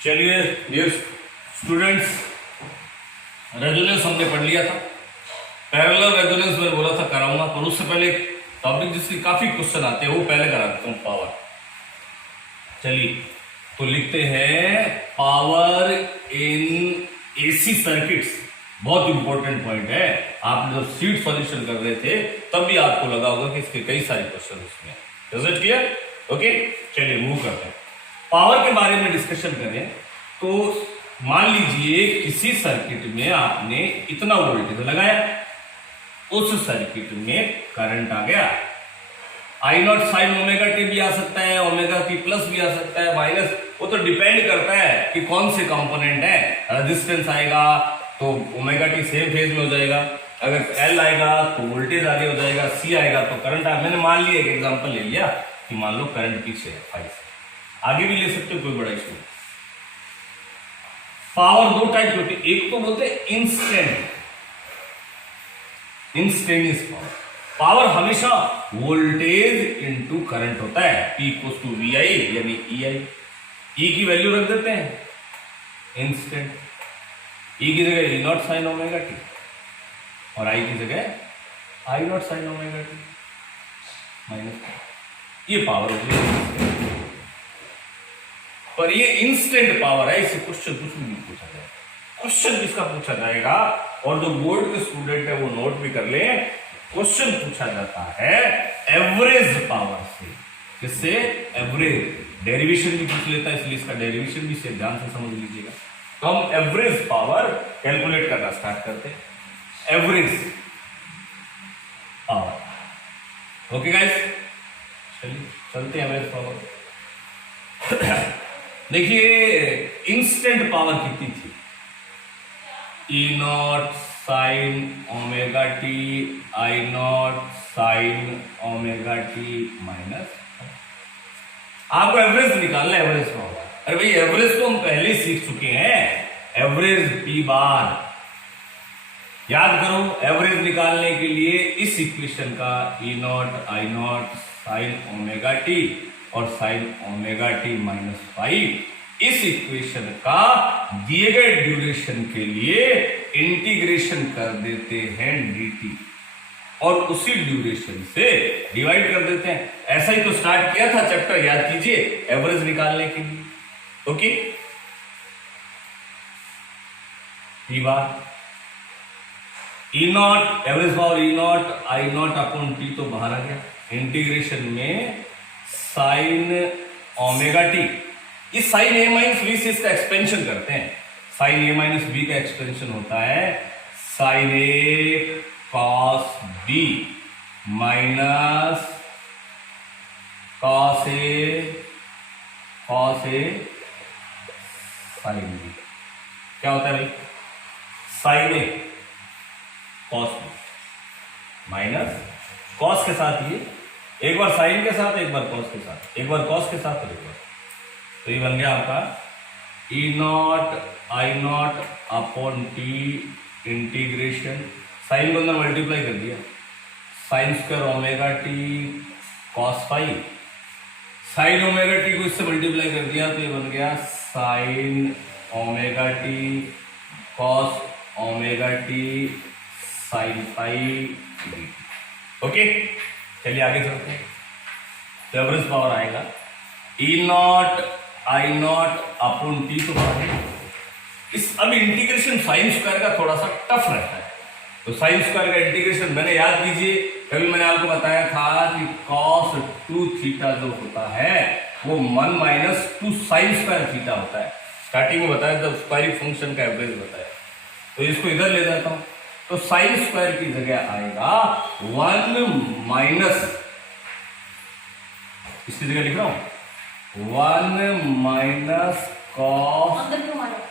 चलिए dear students, resonance हमने पढ़ लिया था। पैरेलल रेजोनेंस में बोला था कराऊंगा, पर उससे पहले एक टॉपिक जिसके काफी क्वेश्चन आते हैं वो पहले करा देता हूं, पावर। चलिए तो लिखते हैं पावर इन एसी सर्किट्स। बहुत इंपॉर्टेंट पॉइंट है। आप जब सीट सॉल्यूशन कर रहे थे तब भी आपको लगा होगा कि इसके कई सारे क्वेश्चन उसमें। Is it clear? ओके, चलिए मूव करते हैं। पावर के बारे में डिस्कशन करें तो मान लीजिए किसी सर्किट में आपने इतना वोल्टेज लगाया, उस सर्किट में करंट आ गया। आई नॉट साइन ओमेगा टी भी आ सकता है, ओमेगा टी प्लस भी आ सकता है, माइनस, वो तो डिपेंड करता है कि कौन से कंपोनेंट है। रेजिस्टेंस आएगा तो ओमेगा टी सेम फेज में हो जाएगा, अगर एल आएगा तो वोल्टेज आगे हो जाएगा, सी आएगा तो करंट आएगा। मैंने मान लिया, एक एग्जांपल ले लिया कि मान लो करंट पीछे है 5 से, आगे भी ले सकते हो, कोई बड़ा इशू नहीं। पावर दो टाइप की होती है, एक तो बोलते हैं इंस्टेंटेनियस पावर। पावर हमेशा वोल्टेज इनटू करंट होता है, P इक्वल्स टू VI यानी EI। E की वैल्यू रख देते हैं इंस्टेंट, E की जगह E not sign omega T और I की जगह I not sign omega T minus. ये पावर होती है। पर ये इंस्टेंट पावर है, इससे क्वेश्चन कुछ भी नहीं पूछा जाएगा। क्वेश्चन किसका पूछा जाएगा, और जो बोर्ड के स्टूडेंट है वो नोट भी कर ले, क्वेश्चन पूछा जाता है एवरेज पावर से। किससे? एवरेज। डेरिवेशन भी पूछ लेता है, इसलिए इसका डेरिवेशन भी से ध्यान से समझ लीजिएगा। तो हम एवरेज पावर कैलकुलेट करना स्टार्ट करते हैं। एवरेज पावर, ओके गाइस, चलिए चलते हैं एवरेज पावर। देखिए इंस्टेंट पावर कितनी थी, E not sign omega T, I not sign omega T minus. आपको एवरेज निकालना है, एवरेज पावर। अरे भाई एवरेज तो हम पहले सीख चुके हैं, एवरेज P बार। याद करो, एवरेज निकालने के लिए इस इक्वेशन का E not I not sign omega T और साइन ओमेगा टी माइनस 5, इस इक्वेशन का दिए गए ड्यूरेशन के लिए इंटीग्रेशन कर देते हैं dt और उसी ड्यूरेशन से डिवाइड कर देते हैं। ऐसा ही तो स्टार्ट किया था चैप्टर, याद कीजिए, एवरेज निकालने के लिए। Okay, E bar E not, average power E nought I nought upon T तो बाहर आ गया, इंटीग्रेशन में साइन ओमेगा टी। इस साइन ए माइनस बी से इसका एक्सपेंशन करते हैं। साइन ए माइनस बी का एक्सपेंशन होता है sign A cos B minus cos A sine B. क्या होता है भाई? साइन ए कॉस बी माइनस कॉस के साथ, ये एक बार साइन के साथ, एक बार कॉस के साथ, एक बार कॉस के साथ और एक बार, तो ये बन गया आपका E nought I nought upon T integration, sine को अंदर मल्टीप्लाई कर दिया, sine square omega T cos 5, sine omega T को इससे मल्टीप्लाई कर दिया तो ये बन गया sine omega T cos omega T sine 5। Okay, चलिए आगे चलते हैं। एवरेज पावर आएगा E nought I nought upon T तो इस, अब इंटीग्रेशन साइन स्क्वायर का थोड़ा सा टफ रहता है, तो साइन स्क्वायर का इंटीग्रेशन मैंने, याद कीजिए, कभी मैंने आपको बताया था कि cos 2 थीटा जो होता है वो 1 माइनस 2 साइन स्क्वायर थीटा होता है। स्टार्टिंग में बताया था, स्क्वायरिंग फंक्शन का एवरेज बताया, तो इसको इधर ले जाता हूं तो साइन स्क्वायर की जगह आएगा 1 माइनस, इसकी जगह लिख रहा हूं 1 minus cos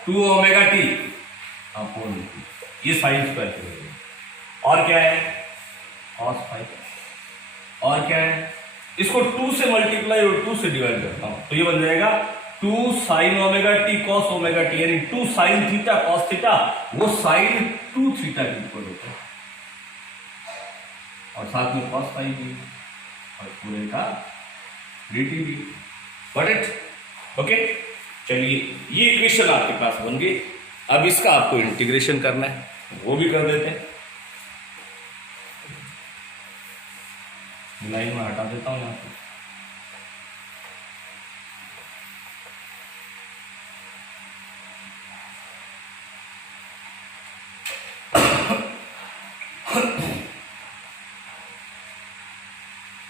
2 omega T upon T, ये साइन स्क्वायर की जगह। और क्या है? कॉस 5। और क्या है? इसको 2 से मल्टीप्लाई और 2 से डिवाइड करता हूं तो ये बन जाएगा 2 sign omega T cos omega T, यानी 2 साइन थीटा कॉस थीटा, वो साइन 2 थीटा के इक्वल होता है, और साथ में कॉस 5 भी और पूरे का dt भी। Got it? ओके, चलिए ये इक्वेशन आपके पास बन गई। अब इसका आपको इंटीग्रेशन करना है, वो भी कर देते हैं। लाइन में हटा देता हूं यहां पे।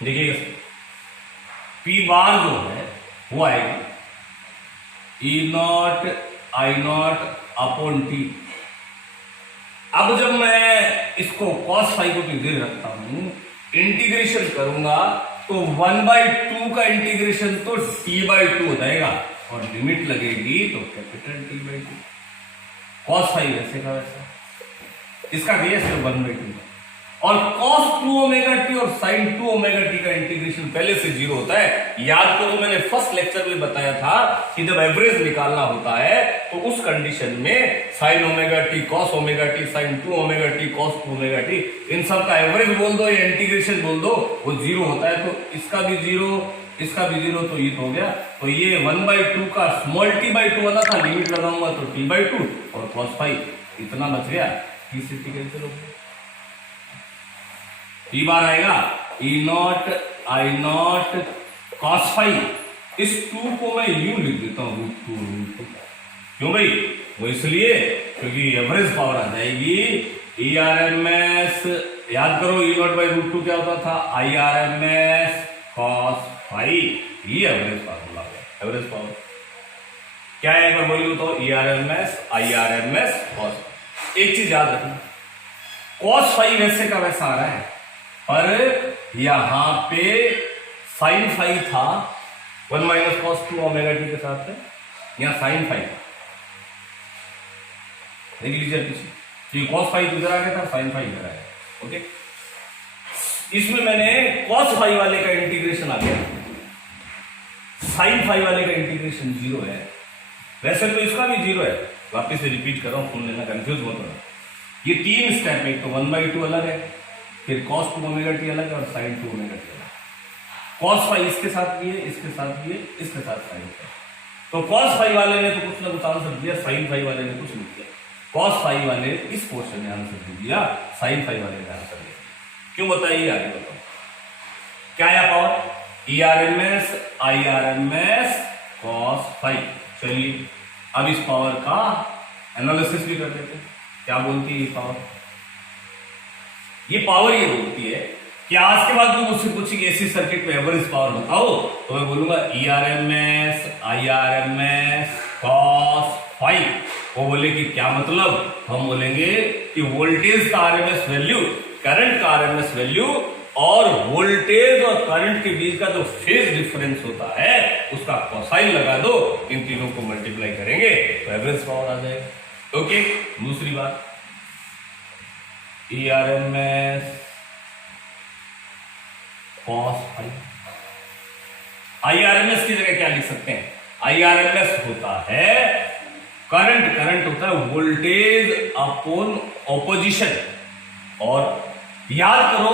देखिएगा पी बार जो है वो आएगी E nought I nought upon T. अब जब मैं इसको कॉस फाई को दे रखता हूं, इंटीग्रेशन करूंगा तो 1/2 का इंटीग्रेशन तो t/2 हो जाएगा और लिमिट लगेगी तो कैपिटल T/2। कॉस फाई वैसे का वैसा, इसका केस है 1/2 और cos 2 ओमेगा टी और sin 2 ओमेगा टी का इंटीग्रेशन पहले से 0 होता है। याद करो मैंने फर्स्ट लेक्चर में बताया था कि जब एवरेज निकालना होता है तो उस कंडीशन में sin omega T cos omega T sin 2 omega T cos 2 omega T इन सब का एवरेज बोल दो या इंटीग्रेशन बोल दो, वो 0 होता है। तो इसका भी 0, इसका भी 0, तो ये तो हो गया। तो ये 1/2 का स्मॉल t/2 वाला था, लिमिट लगाऊंगा तो t/2 और cos फाई इतना बच गया। कैंसिल हो गया, ई बार आएगा E nought I nought cos phi. इस 2 को मैं यूं लिख देता हूं √2। क्यों भाई? वो इसलिए क्योंकि एवरेज पावर आ जाएगी ई आर एम एस। याद करो ई नॉट बाई √2 क्या होता था? I R M S cos phi. ये एवरेज पावर, एवरेज पावर क्या है? एक बार बोलिए तो E R M S I R M S cos. एक चीज याद रखना, कॉस फाई वैसे का वैसा आ रहा है, पर यहां पे साइन फाई था 1 - cos 2 ओमेगा टी के साथ में, यहां साइन फाई था। देख लीजिए पीछे, cos फाई इधर आ गया था, साइन फाई इधर आया। ओके, इसमें मैंने cos फाई वाले का इंटीग्रेशन आ गया, साइन फाई वाले का इंटीग्रेशन 0 है। वैसे तो इसका भी 0 है, वापस से रिपीट कर रहा हूं, सुन लेना, कंफ्यूज मत होना। ये 3 स्टेप है, तो 1/2 अलग है, फिर cos 2 ओमेगा टी अलग है और sin 2 ओमेगा टी अलग। cos फाई इसके साथ भी है, इसके साथ भी है, इसके साथ sin है। तो cos फाई वाले ने तो कुछ ना कुछ आंसर दिया, sin फाई वाले ने कुछ नहीं दिया। cos फाई वाले इस क्वेश्चन में आंसर दे दिया, sin फाई वाले ने आंसर दिया। क्यों बताइए, आगे बताओ क्या है power? E R M S I R M S cos phi. चलिए अब इस पावर का एनालिसिस भी कर देते हैं। क्या बोलती है ये पावर? ये पावर ये बोलती है कि आज के बाद तुम मुझसे पूछेगी एसी सर्किट में एवरेज पावर बताओ, तो मैं बोलूंगा E R M S I R M S cos phi. वो बोले कि क्या मतलब? हम बोलेंगे कि वोल्टेज का आरएमएस वैल्यू, करंट का आरएमएस वैल्यू और वोल्टेज और करंट के बीच का जो फेज डिफरेंस होता है उसका कोसाइन लगा दो, इन तीनों को मल्टीप्लाई करेंगे तो एवरेज पावर आ जाएगा। ओके, दूसरी बात, E R M S cos phi. I R M S की जगह क्या लिख सकते हैं? आई आर एम एस होता है करंट, करंट होता है वोल्टेज अपॉन ऑपोजिशन। और याद करो,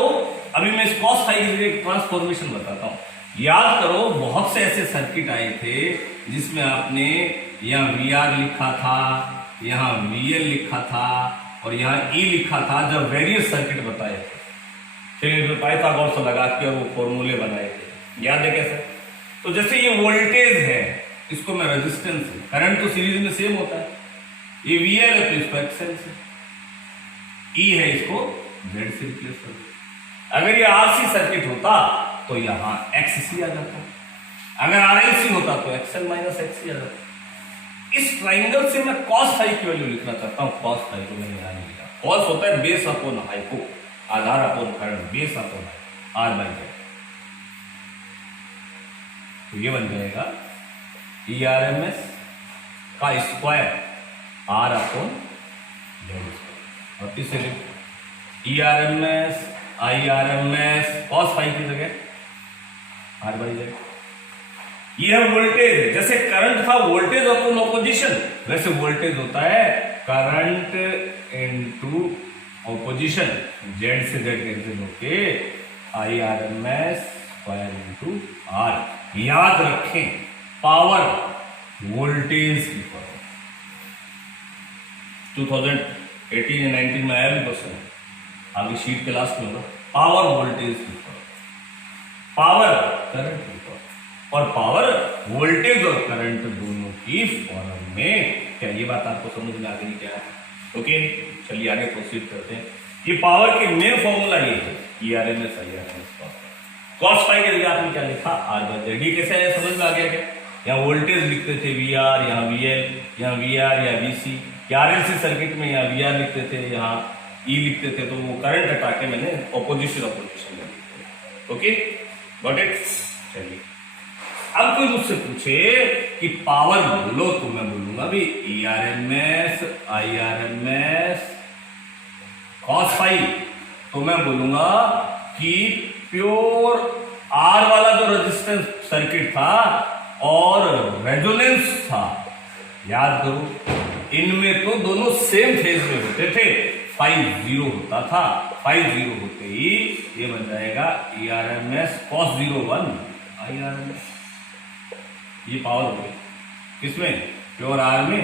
अभी मैं इस कॉस फाई की जगह ट्रांसफॉर्मेशन बताता हूं। याद करो, बहुत से ऐसे सर्किट आए थे जिसमें आपने यहां वी आर लिखा था, यहां वी एल लिखा था और यहां ई लिखा था, जब वेरियस सर्किट बताए थे। फिर पाइथागोरस से लगा के और वो फॉर्मूले बनाए थे, याद है कैसे? तो जैसे ये वोल्टेज है, इसको मैं रेजिस्टेंस है, करंट तो सीरीज में सेम होता है, ये वी एल है तो इसको एक्सेल से, ई है इसको जेड से रिप्लेस कर दो। अगर ये आरसी सर्किट होता तो यहां एक्ससी आ जाता, अगर आरएलसी होता तो एक्सएल माइनस एक्ससी आ जाता। इस ट्राइंगल से मैं कॉस फाई की वैल्यू लिखना चाहता हूं, कॉस फाई को मैंने यहां लिखा। कॉस होता है बेस अपॉन हाइपो, आधार upon current, base upon R by Z. तो ये बन जाएगा ई आर एम एस का square R upon Z square. और तीसरे E R M S I R M S cos phi की जगह आर बाई जेड। ये है वोल्टेज, जैसे करंट था वोल्टेज अपॉन ऑपोजिशन, वैसे वोल्टेज होता है करंट इनटू ऑपोजिशन, जेड से जेड कैंसिल होके I R M S square into R. याद रखें, पावर वोल्टेज की पावर। 2018 या 19 में आया भी क्वेश्चन, आगे शीट के लास्ट में होगा। पावर वोल्टेज की पावर, पावर करंट की पावर, और पावर वोल्टेज और करंट दोनों की फॉर्म में। क्या ये बात आपको समझ में आ गई क्या है? ओके, चलिए आगे प्रोसीड करते हैं। ये पावर की मेन फॉर्मूला ये है, ERMS IRMS कॉस फाई के लिए आपने क्या लिखा, आर बाय जेड। ये कैसे है, समझ में आ गया क्या? यहाँ वोल्टेज लिखते थे VR, यहाँ VL, यहाँ VR या VC, RLC सर्किट में यहाँ VR लिखते थे, यहाँ E लिखते थे, तो वो करंट हटा के मैंने ऑपोजिशन में लिखा। Okay, got it. चलिए अब कोई मुझसे पूछे कि पावर बोलो, तो मैं बोलूंगा भी ERMS IRMS कॉस फाई। तो मैं बोलूंगा कि प्योर आर वाला जो रेजिस्टेंस सर्किट था और रेजोनेंस था, याद करो इनमें तो दोनों सेम फेज में होते थे, फाई 0 होता था। फाई 0 होते ही ये बन जाएगा ERMS cos 01 IRMS। ये पावर हो गई किसमें, प्योर आर में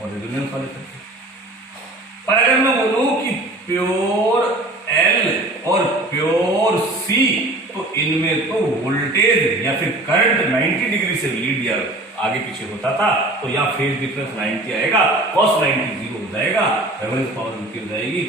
और रेजोनेंस वाले सर्किट। पर अगर मैं बोलूं कि प्योर एल और प्योर सी, तो इनमें तो वोल्टेज या फिर करंट 90 डिग्री से लीड या आगे पीछे होता था, तो यहाँ फेज डिफरेंस 90 आएगा, cos 90 0 हो जाएगा, रेफरेंस पावर उनकी हो जाएगी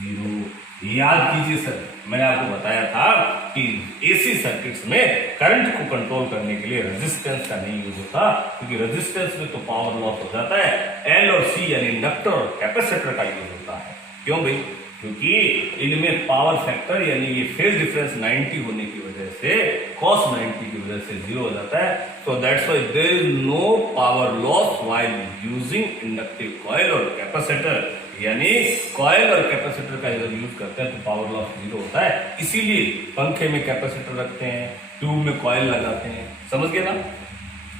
0। याद कीजिए सर, मैंने आपको बताया था कि एसी सर्किट्स में करंट को कंट्रोल करने के लिए रेजिस्टेंस का नहीं यूज होता, क्योंकि रेजिस्टेंस में तो पावर लॉस हो जाता है। एल और सी यानी इंडक्टर और कैपेसिटर का यूज होता है। क्यों भाई? क्योंकि इनमें पावर फैक्टर यानी ये फेज डिफरेंस 90 होने की वजह से, cos 90 की वजह से 0 हो जाता है। So that's why there is no power loss while using inductive coil और कैपेसिटर। यानी कॉइल और कैपेसिटर का अगर यूज करते हैं तो पावर लॉस 0 होता है। इसीलिए पंखे में कैपेसिटर रखते हैं, ट्यूब में कॉइल लगाते हैं। समझ गए ना?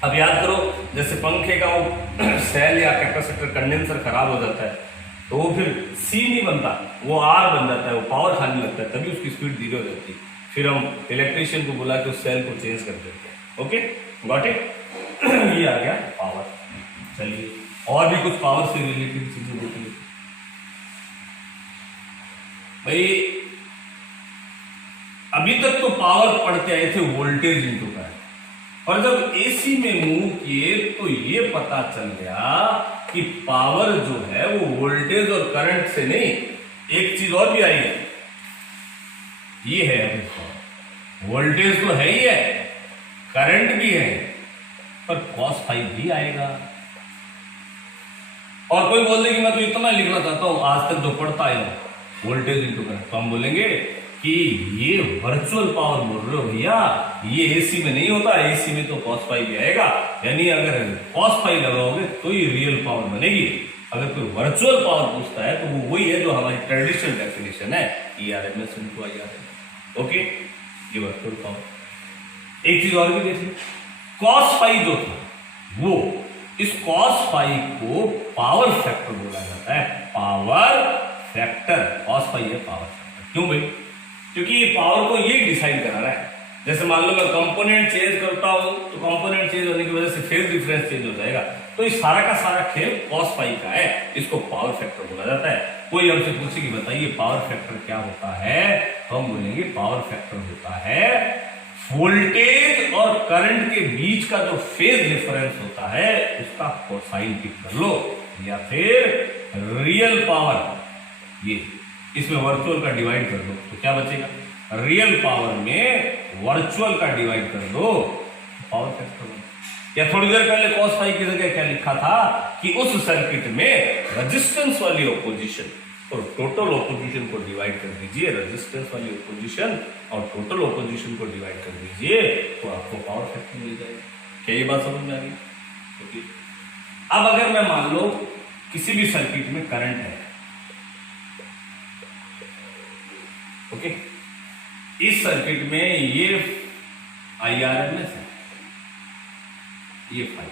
अब याद करो, जैसे पंखे का वो सेल या कैपेसिटर कंडेंसर खराब हो जाता है, तो वो फिर सी नहीं बनता, वो आर बन जाता है, वो पावर खाने लगता है, तभी उसकी स्पीड 0 हो जाती है। फिर हम इलेक्ट्रिशियन को बुला के उस सेल को चेंज कर देते हैं। Okay, got it. ये आ गया पावर। चलिए और भी कुछ पावर से रिलेटेड चीजें देखिए भाई। अभी तक तो पावर पढ़ते आए थे वोल्टेज इंटू करंट, और जब एसी में मूव किए तो ये पता चल गया कि पावर जो है वो वोल्टेज और करंट से नहीं, एक चीज और भी आई है, ये है वोल्टेज तो है ही है, करंट भी है, पर cos फाई भी आएगा। और कोई बोल दे कि मैं तो इतना लिखना चाहता हूं, आज तक जो पढ़ता है वोल्टेज इंटू करंट, तो हम बोलेंगे कि ये वर्चुअल पावर बोल रहे हो भैया, ये एसी में नहीं होता, एसी में तो cos फाई भी आएगा। यानी अगर cos फाई लगाओगे तो ये रियल पावर बनेगी। अगर कोई वर्चुअल पावर पूछता है तो वो वही है जो हमारी ट्रेडिशनल डेफिनेशन है, ERMS इनटू IRMS। ओके, ये वर्चुअल पावर। एक चीज और भी देखिए, cos फाई जो था वो, इस cos फाई को पावर फैक्टर बोला जाता है। पावर फैक्टर, cos फाई है पावर फैक्टर। क्यों भाई? क्योंकि ये पावर को ये डिसाइड करा रहा है। जैसे मान लो मैं कंपोनेंट चेंज करता हूं, तो कंपोनेंट चेंज होने की वजह से फेज डिफरेंस चेंज हो जाएगा। तो इस सारा का सारा खेल cos फाई का है, इसको पावर फैक्टर बोला जाता है। कोई हमसे पूछे कि बताइए पावर फैक्टर क्या होता है, तो हम बोलेंगे पावर फैक्टर होता है वोल्टेज और करंट के बीच का जो फेज डिफरेंस होता है उसका कोसाइन पिक कर लो, या फिर रियल पावर, ये इसमें वर्चुअल का डिवाइड कर दो, तो क्या बचेगा? रियल पावर में वर्चुअल का डिवाइड कर दो, पावर फैक्टर। या थोड़ी देर पहले cos फाई की जगह क्या लिखा था कि उस सर्किट में रेजिस्टेंस वाली ऑपोजिशन और टोटल ऑपोजिशन को डिवाइड कर दीजिए, रेजिस्टेंस वाली ऑपोजिशन और टोटल ऑपोजिशन को डिवाइड कर दीजिए, तो आपको पावर फैक्टर मिल जाएगा। क्या ये बात समझ में आ गई? ओके, अब अगर मैं मान लो किसी भी सर्किट में करंट है, ओके, इस सर्किट में ये IRMS है, ये फाई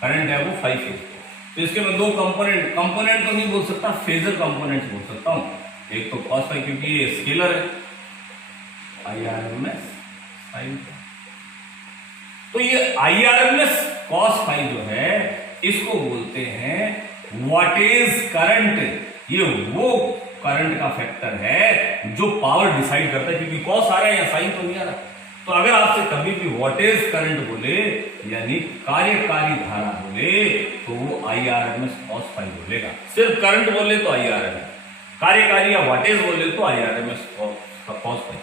करंट है, वो 5 फेज। तो इसके मैं दो कंपोनेंट तो नहीं बोल सकता, फेजर कंपोनेंट बोल सकता हूं। एक तो cos फाई क्योंकि ये स्केलर है, IRMS साइन। तो ये IRMS cos फाई जो है इसको बोलते हैं व्हाट इज करंट। ये वो करंट का फैक्टर है जो पावर डिसाइड करता है, क्योंकि कॉस आ रहा है या साइन तो नहीं आ रहा। तो अगर आपसे कभी भी व्हाट इज करंट बोले यानी कार्यकारी धारा बोले तो वो IRMS cos फाई बोलेगा। सिर्फ करंट बोले तो IRMS, कार्यकारी या व्हाट इज बोले तो IRMS cos फाई।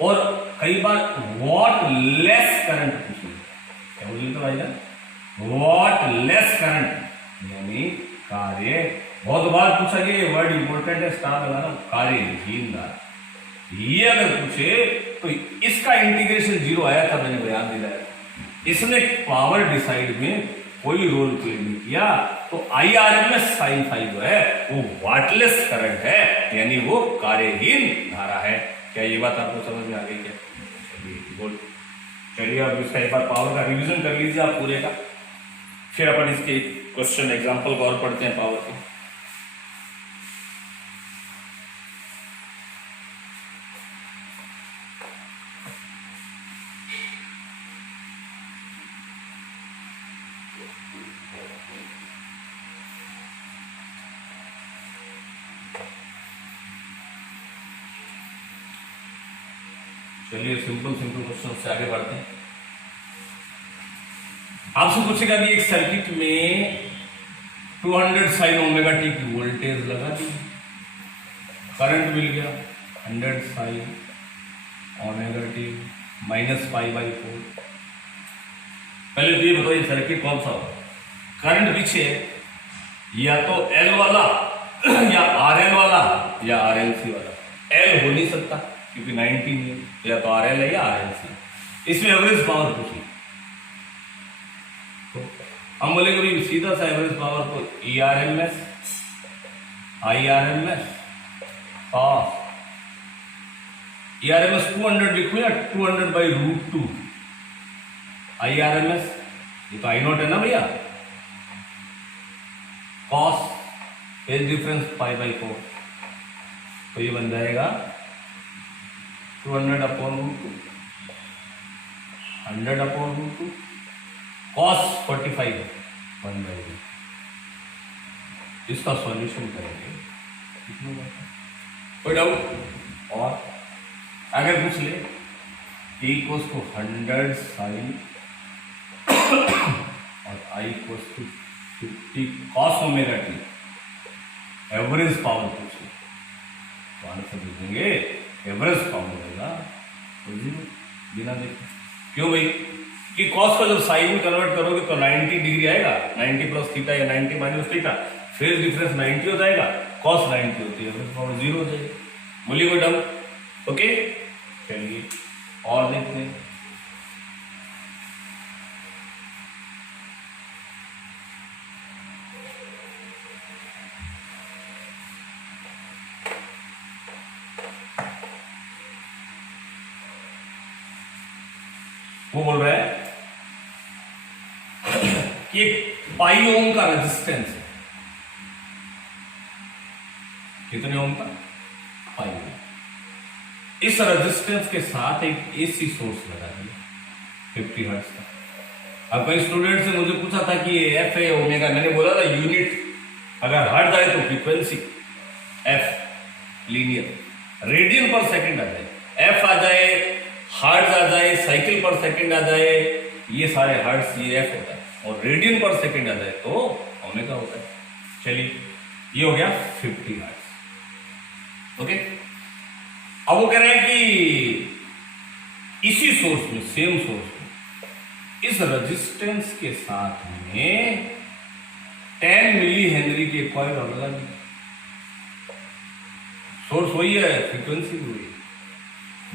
और कई बार व्हाट लेस करंट पूछे, क्या बोले तो भाई जान, व्हाट लेस करंट यानी कार्य। बहुत बार पूछा गया, ये वर्ड इंपॉर्टेंट है, स्टार लगाना, कार्यहीन धारा। ये अगर पूछे तो इसका इंटीग्रेशन 0 आया था, मैंने बयान दिलाया। इसने पावर डिसाइड में कोई रोल प्ले नहीं किया। तो IRMS साइन फाई जो है वो वाटलेस करंट है, यानी वो कार्यहीन धारा है। क्या ये बात आपको समझ में आ गई क्या? चलिए बोल, चलिए अब इसका एक बार पावर का रिवीजन कर लीजिए आप पूरे का, फिर अपन इसके क्वेश्चन एग्जांपल को और पढ़ते हैं पावर के। चलिए सिंपल क्वेश्चन से आगे बढ़ते हैं। आपसे पूछेगा कि एक सर्किट में 200 साइन ओमेगा टी की वोल्टेज लगा दी, करंट मिल गया 100 साइन ओमेगा टी -π/4। पहले तो ये बताइए सर्किट कौन सा हो, करंट पीछे है या तो L वाला या RL वाला या RLC वाला। L हो नहीं सकता क्योंकि 90 नहीं है, या तो RL है या RLC। इसमें एवरेज पावर पूछी तो हम बोलेंगे भाई सीधा सा एवरेज पावर को ERMS IRMS और ERMS 200 लिखो या 200/√2। IRMS ये तो I0 है ना भैया, कॉस फेज डिफरेंस π/4, तो ये बन जाएगा 200/√2 100/√2 cos 45 1/2। इसका सॉल्यूशन करेंगे, कोई डाउट? और अगर पूछ ले T इक्वल्स टू 100 साइन और I equals to 50 cos omega T, average power पूछे तो आंसर दे देंगे एवरेज पावर होगा तो 0 बिना देखे। क्यों भाई? कि कॉस को जब साइन में कन्वर्ट करोगे तो 90 डिग्री आएगा, 90 प्लस थीटा या 90 माइनस थीटा, फेज डिफरेंस 90 हो जाएगा, कॉस 90 होती है, एवरेज पावर 0 हो जाएगी। बोलिए कोई डाउट? ओके चलिए और देखते हैं। वो बोल रहा है कि एक पाई ओम का रेजिस्टेंस है, कितने ओम का? पाई ओम। इस रेजिस्टेंस के साथ एक AC सोर्स लगा दिया 50 हर्ट्ज का। अब कई स्टूडेंट से मुझे पूछा था कि ये F है ओमेगा, मैंने बोला था यूनिट अगर हर्ट्ज आए तो फ्रीक्वेंसी F लीनियर, रेडियन पर सेकंड आ जाए, F आ जाए, हर्ट्ज आ जाए, साइकिल पर सेकंड आ जाए, ये सारे हर्ट्ज ये F होता है, और रेडियन पर सेकंड आ जाए तो ओमेगा होता है। चलिए ये हो गया 50 हर्ट्ज। ओके, अब वो कह रहे हैं कि इसी सोर्स में, सेम सोर्स में, इस रेजिस्टेंस के साथ में 10 मिली हेनरी के कॉइल और लगा दी। सोर्स वही है, फ्रीक्वेंसी भी वही है।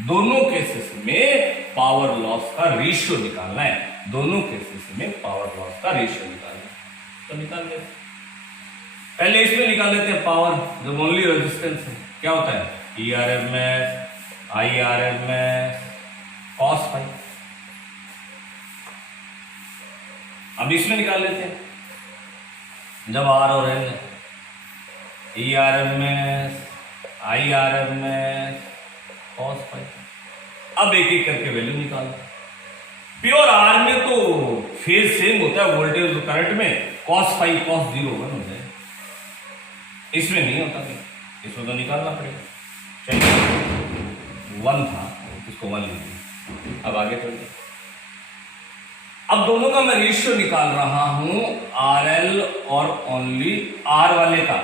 दोनों केसेस में पावर लॉस का रेशियो निकालना है, दोनों केसेस में पावर लॉस का रेशियो निकालना है, तो निकाल लेते। पहले इसमें निकाल लेते हैं पावर, जब ओनली रेजिस्टेंस है क्या होता है? ERMS IRMS cos phi. अब इसमें निकाल लेते हैं, जब R और L है, ERMS IRMS cos फाई। अब एक एक करके वैल्यू निकालो, प्योर आर में तो फेज सेम होता है वोल्टेज और करंट में, cos फाइव cos 0 1 हो जाए। इसमें नहीं होता भाई, इसमें तो निकालना पड़ेगा। चलिए 1 था, इसको 1 लीजिए। अब आगे चलिए, अब दोनों का मैं रेशियो निकाल रहा हूं, RL और ओनली R वाले का।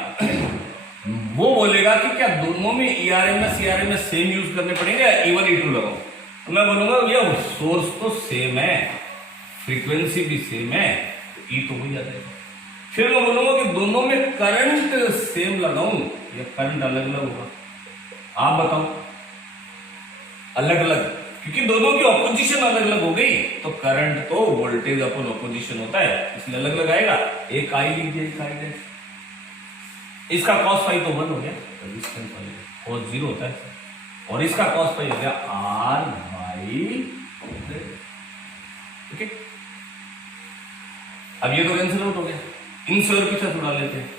वो बोलेगा कि क्या दोनों में ERMS सेम यूज करने पड़ेंगे या E1 E2 लगाओ? तो मैं बोलूंगा भैया सोर्स तो सेम है, फ्रीक्वेंसी भी सेम है, तो E तो हो जाएगा। फिर मैं बोलूंगा कि दोनों में करंट सेम लगाऊं या करंट अलग अलग होगा? आप बताओ। अलग अलग, क्योंकि दोनों की ऑपोजिशन अलग अलग हो गई, तो करंट तो वोल्टेज अपन ऑपोजिशन होता है, इसलिए अलग अलग आएगा। एक आई लीजिए, एक आई लीजिए। इसका cos फाइव तो 1 हो गया, रेजिस्टेंस cos 0 होता है, और इसका cos फाइव हो गया R बाई। ठीक है, अब ये तो कैंसिल आउट हो गया, इन से और पीछे छुड़ा लेते हैं।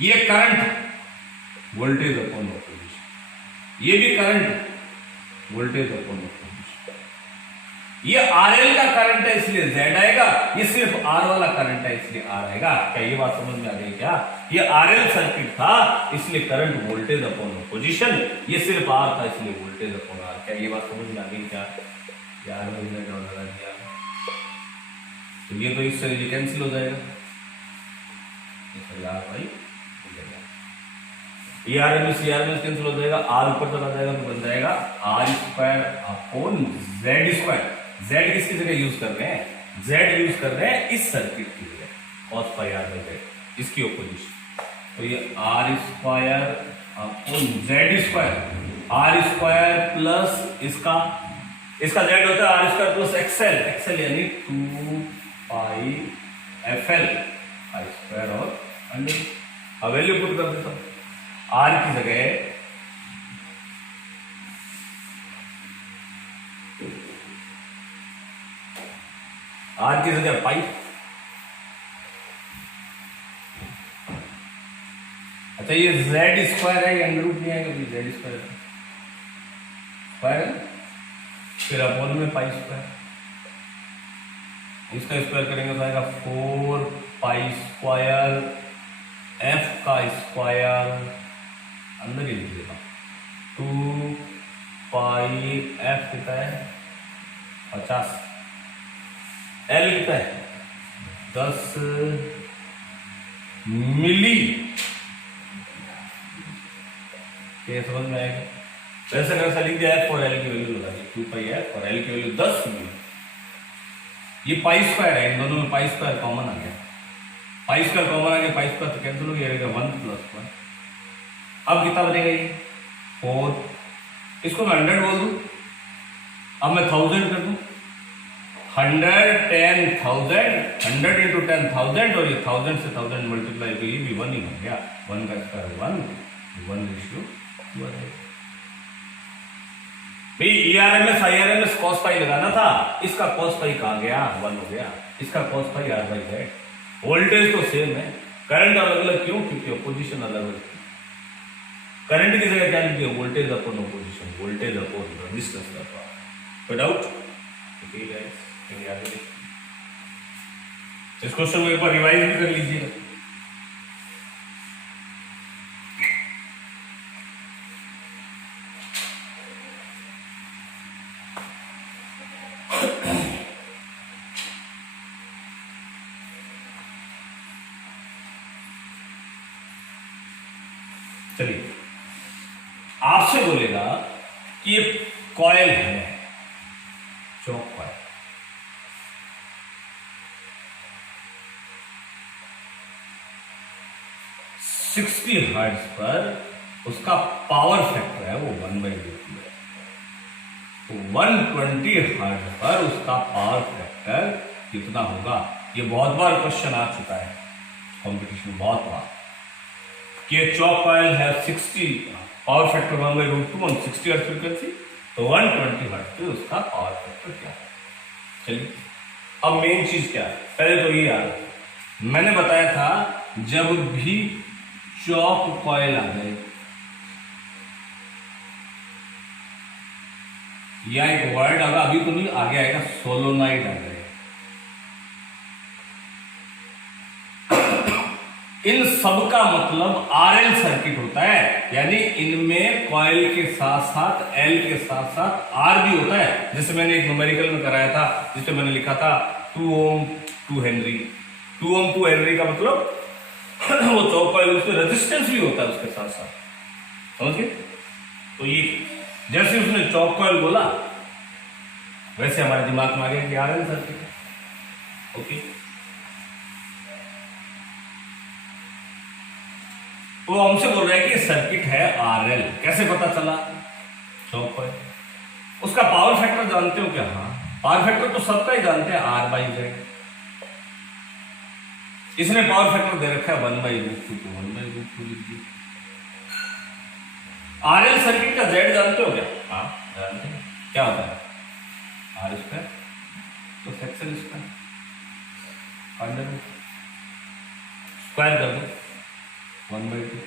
ये करंट वोल्टेज अपॉन ऑपोजिशन, ये भी करंट वोल्टेज अपॉन ऑपोजिशन। ये RL का करंट है इसलिए Z आएगा, ये सिर्फ R वाला करंट है इसलिए R आएगा। क्या ये बात समझ में आ गई? क्या ये RL सर्किट था इसलिए करंट वोल्टेज अपॉन ऑपोजिशन, ये सिर्फ R था इसलिए वोल्टेज अपॉन R। क्या ये बात समझ में आ गई? क्या यार लगा दिया, तो ये तो इससे ये कैंसिल हो जाएगा यार भाई, ERMS कैंसिल हो जाएगा, R ऊपर चला जाएगा तो बन जाएगा R² अपॉन Z²। Z किसकी जगह यूज कर रहे हैं? Z यूज कर रहे हैं इस सर्किट की जगह, cos π R बाई Z, इसकी ऑपोजिशन। तो ये R² upon Z², R² plus इसका Z होता है R² प्लस XL यानी 2πFL I² और अंडर। अब वैल्यू पुट कर देता हूं, R की जगह पाई। अच्छा ये Z² है, अंडर रूट नहीं आएगा, Z² है, फिर अपॉन में π², इसका स्क्वायर करेंगे तो आएगा 4π² F का स्क्वायर अंदर ही लिख देता, 2πF कितना है 50, L कितना है 10 मिली। क्या समझ में आएगा? वैसे कैसा लिख दिया F और L की वैल्यू लगा दी, 2πF और L की वैल्यू 10 मिली। ये π² है, इन दोनों में π² कॉमन आ गया, π² कॉमन आ गया, π² तो कैंसिल हो गया, 1 + 1। अब कितना बनेगा ये 4, इसको मैं 100 बोल दूं, अब मैं 1000 कर दूं, 100 10,000, 100 into 10,000, और ये 1000 से 1000 मल्टीप्लाई तो ये भी 1 ही बन गया, 1 का स्क्वायर 1 भाई। ERMS IRMS cos π लगाना था, इसका cos π कहाँ गया, 1 हो गया, इसका cos π R by Z। Voltage तो सेम है, करंट अलग अलग क्यों? क्योंकि ऑपोजिशन अलग अलग। करंट की जगह क्या लिख दिया? Voltage upon opposition, voltage upon resistance का। कोई डाउट? इस क्वेश्चन को एक बार रिवाइज भी कर लीजिएगा। चलिए, आपसे बोलेगा कि ये कॉइल है, चौक कॉइल, सिक्सटी हर्ट्ज पर उसका पावर फैक्टर है वो 1/2 है, तो 120 हर्ट्ज पर उसका पावर फैक्टर कितना होगा? ये बहुत बार क्वेश्चन आ चुका है कंपटीशन में, बहुत बार, कि चौक कॉइल है 60 power factor 1/2 on 60 hertz frequency, तो 120 हर्ट्ज पे उसका पावर फैक्टर क्या है? चलिए, अब मेन चीज क्या है, पहले तो ये याद, मैंने बताया था जब भी चौक कॉइल आ गए या एक वर्ड आगा, अभी तो नहीं, आगे आएगा सोलोनाइड आ जाएगा। इन सब का मतलब आरएल सर्किट होता है, यानी इनमें कॉइल के साथ साथ एल के साथ साथ आर भी होता है। जैसे मैंने एक न्यूमेरिकल में कराया था, जिसमें मैंने लिखा था 2 ओम 2 हेनरी। 2 ओम 2 हेनरी का मतलब वो चौक कॉइल, उसमें रेजिस्टेंस भी होता है उसके साथ साथ, समझ गए? तो ये जैसे उसने चौक कॉइल बोला वैसे हमारे दिमाग में आ गया कि आरएल सर्किट है। ओके, तो हमसे बोल रहा है कि सर्किट है आरएल। कैसे पता चला? चौक कॉइल। उसका पावर फैक्टर जानते हो क्या? हाँ, पावर फैक्टर तो सबका ही जानते हैं, R/Z। इसने पावर फैक्टर दे रखा है 1/√2, तो 1/√2 लिख दिया। आरएल सर्किट का Z जानते हो क्या? हाँ जानते हैं। क्या होता है? R स्क्वायर तो सेक्शन स्क्वायर, स्क्वायर कर दो 1/2,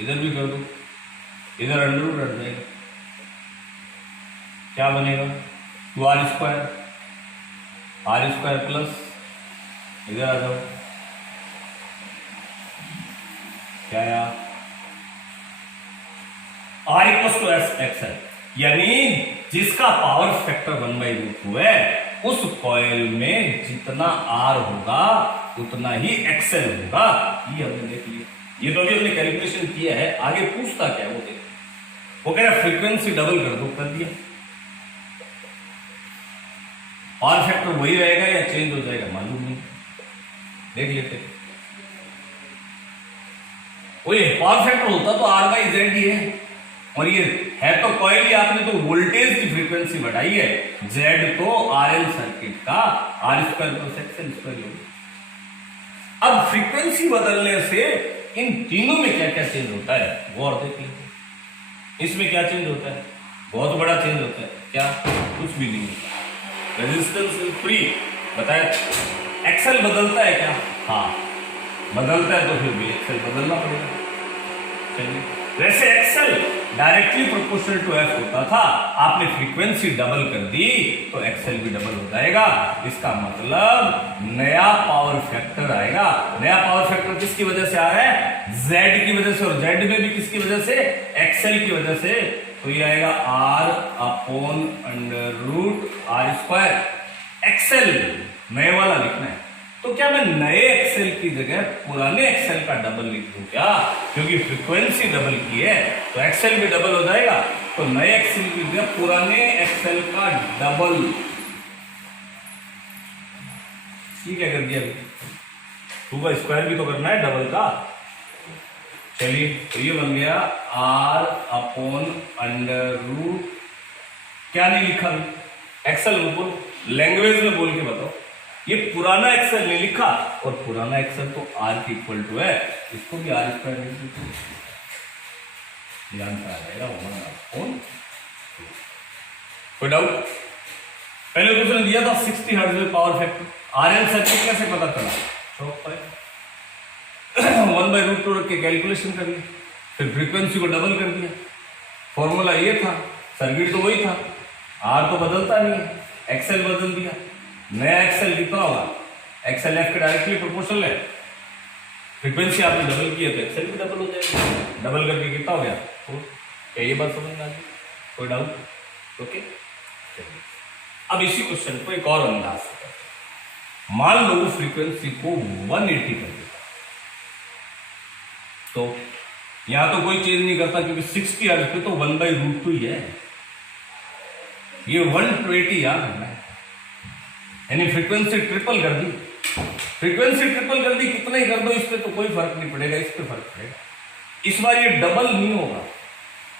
इधर भी कर दो, इधर अंडर हट जाएगा, क्या बनेगा? 2r² r² प्लस, इधर आ जाओ, क्या आया? R = SXL, यानी जिसका पावर फैक्टर 1/√2 है, उस कॉइल में जितना R होगा उतना ही XL होगा। ये हमने देख लिया, ये तो अभी हमने कैलकुलेशन किया है। आगे पूछता क्या वो देख, वो कह रहा फ्रीक्वेंसी डबल कर दो, कर दिया। पावर फैक्टर वही रहेगा या चेंज हो जाएगा मालूम नहीं, देख लेते। वही पावर फैक्टर होता तो R/Z ही है, और ये है तो कॉइल ही, आपने तो वोल्टेज की फ्रीक्वेंसी बढ़ाई है। Z तो आरएल सर्किट का R² + XL² होगा। अब फ्रीक्वेंसी बदलने से इन तीनों में क्या क्या चेंज होता है वो और देख लीजिए। इसमें क्या चेंज होता है? बहुत बड़ा चेंज होता है। क्या? कुछ भी नहीं होता, रेजिस्टेंस फ्री बताया। एक्सेल बदलता है क्या? हाँ बदलता है, तो फिर भी एक्सेल बदलना पड़ेगा। चलिए, वैसे X L directly proportional to F होता था, आपने फ्रीक्वेंसी डबल कर दी तो एक्सेल भी डबल हो जाएगा। इसका मतलब नया पावर फैक्टर आएगा। नया पावर फैक्टर किसकी वजह से आ रहा है? जेड की वजह से, और जेड में भी किसकी वजह से? एक्सेल की वजह से। तो ये आएगा R/√R²। एक्सेल नए वाला लिखना है, तो क्या मैं नए एक्सेल की जगह पुराने एक्सेल का डबल लिख दूं क्या? क्योंकि फ्रीक्वेंसी डबल की है तो एक्सेल भी डबल हो जाएगा। तो नए एक्सेल की जगह पुराने एक्सेल का डबल। ठीक है, कर दिया। 2 का स्क्वायर भी तो करना है डबल का। चलिए, तो ये बन गया R/√। क्या नहीं लिखा एक्सेल में? बोल, लैंग्वेज में बोल के बताओ। ये पुराना एक्सेल नहीं लिखा, और पुराना एक्सेल तो R के इक्वल टू है, इसको भी R² लिख दीजिए, आंसर आ जाएगा 1/2। कोई डाउट? पहले दूसरे दिया था 60 हर्ट्ज में पावर फैक्टर। आरएल सर्किट कैसे पता चला? 1/√2 रख के कैलकुलेशन कर लिया, फिर फ्रीक्वेंसी को डबल कर दिया। फॉर्मूला ये था, सर्किट तो वही था, आर तो बदलता नहीं है, एक्सेल बदल दिया। नया एक्सेल कितना होगा? एक्सेल एफ के डायरेक्टली प्रोपोर्शनल है। फ्रीक्वेंसी आपने डबल की है तो एक्सेल भी डबल हो जाएगा। डबल करके कितना हो गया? क्या ये बात समझ में आ गई? कोई डाउट? ओके, अब इसी क्वेश्चन को एक और अंदाज से करते हैं। मान लो फ्रीक्वेंसी को 180 कर देता, तो यहां तो कोई चेंज नहीं करता क्योंकि 60 हर्ट्ज पे तो 1/√2 ही है। ये 120 याद रखना है, यानी फ्रीक्वेंसी ट्रिपल कर दी। फ्रीक्वेंसी ट्रिपल कर दी, कितना ही कर दो इस पे तो कोई फर्क नहीं पड़ेगा, इस पे फर्क पड़ेगा। इस बार ये डबल नहीं होगा,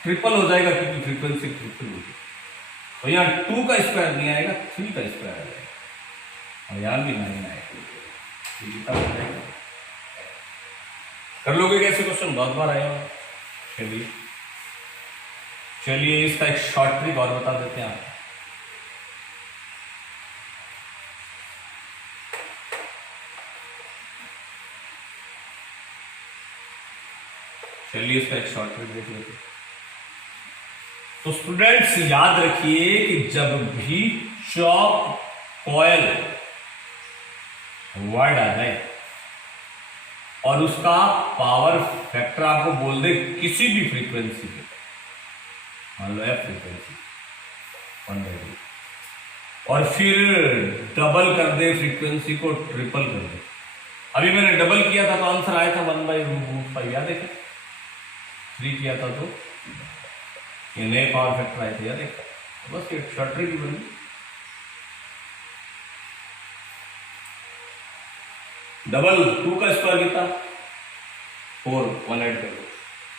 ट्रिपल हो जाएगा क्योंकि फ्रीक्वेंसी ट्रिपल होगी। तो यहाँ 2 का स्क्वायर नहीं आएगा, 3 का स्क्वायर आ जाएगा, और यहां भी 9 आएगा। कर लोगे कैसे क्वेश्चन? बहुत बार आया। चलिए चलिए, इसका एक शॉर्ट ट्रिक और बता देते हैं आपको। चलिए, इसका एक शॉर्ट ट्रिक देख लेते हैं। तो स्टूडेंट्स याद रखिए कि जब भी चॉक कॉयल वर्ड आ जाए और उसका पावर फैक्टर आपको बोल दे किसी भी फ्रीक्वेंसी पे, मान लो एफ फ्रीक्वेंसी 1/2, और फिर डबल कर दे फ्रीक्वेंसी को, ट्रिपल कर दे। अभी मैंने डबल किया था तो आंसर आया था 1/√5, याद है क्या? 3 किया था तो ये नए पावर फैक्टर आए थे, याद है? बस ये शॉर्टरी की बनी। डबल 2 का स्क्वायर कितना 4, 1 ऐड कर दो।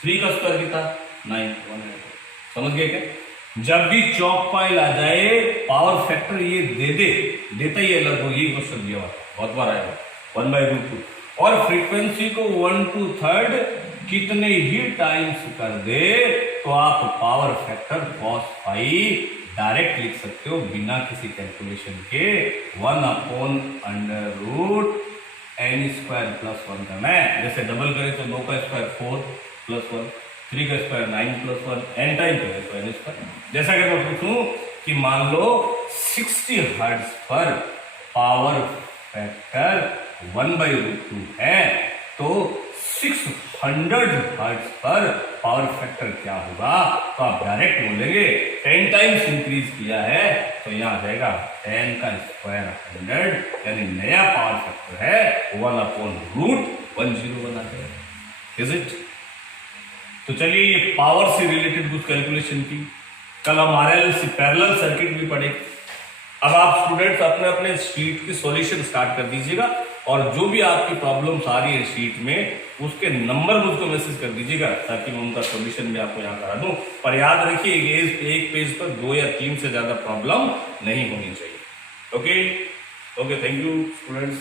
3 का स्क्वायर कितना 9, 1 ऐड कर दो। समझ गए क्या? जब भी चॉक कॉइल आ जाए पावर फैक्टर ये देता ही है लगभग, यही क्वेश्चन दिया हुआ बहुत बार आएगा 1/√2, और फ्रीक्वेंसी को 1/3 कितने ही टाइम्स कर दे तो आप power factor cos phi direct लिख सकते हो बिना किसी कैलकुलेशन के। 1/√n² + 1 करना है। जैसे डबल करें तो 2 का स्क्वायर 4 + 1, 3 का स्क्वायर 9 + 1, n टाइम करें तो n²। जैसा कि मैं पूछूं कि मान लो 60 हर्ट्ज पर पावर फैक्टर 1/√2 है तो 600 हर्ट्ज पर पावर फैक्टर क्या होगा, तो आप डायरेक्ट बोलेंगे 10 टाइम्स इंक्रीज किया है तो यहां आ जाएगा 10 का स्क्वायर 100, यानी नया पावर फैक्टर है 1/√101 आ जाएगा। Is it? तो चलिए ये पावर से रिलेटेड कुछ कैलकुलेशन की, कल हम RLC पैरेलल सर्किट भी पढ़े। अब आप स्टूडेंट्स अपने अपने शीट की सॉल्यूशन स्टार्ट कर दीजिएगा और जो भी आपकी प्रॉब्लम्स आ रही है शीट में उसके नंबर मुझको मैसेज कर दीजिएगा ताकि मैं उनका सॉल्यूशन भी आपको यहाँ करा दूं। पर याद रखिए एक पेज पर 2 या 3 से ज्यादा प्रॉब्लम नहीं होनी चाहिए। Okay, thank you students.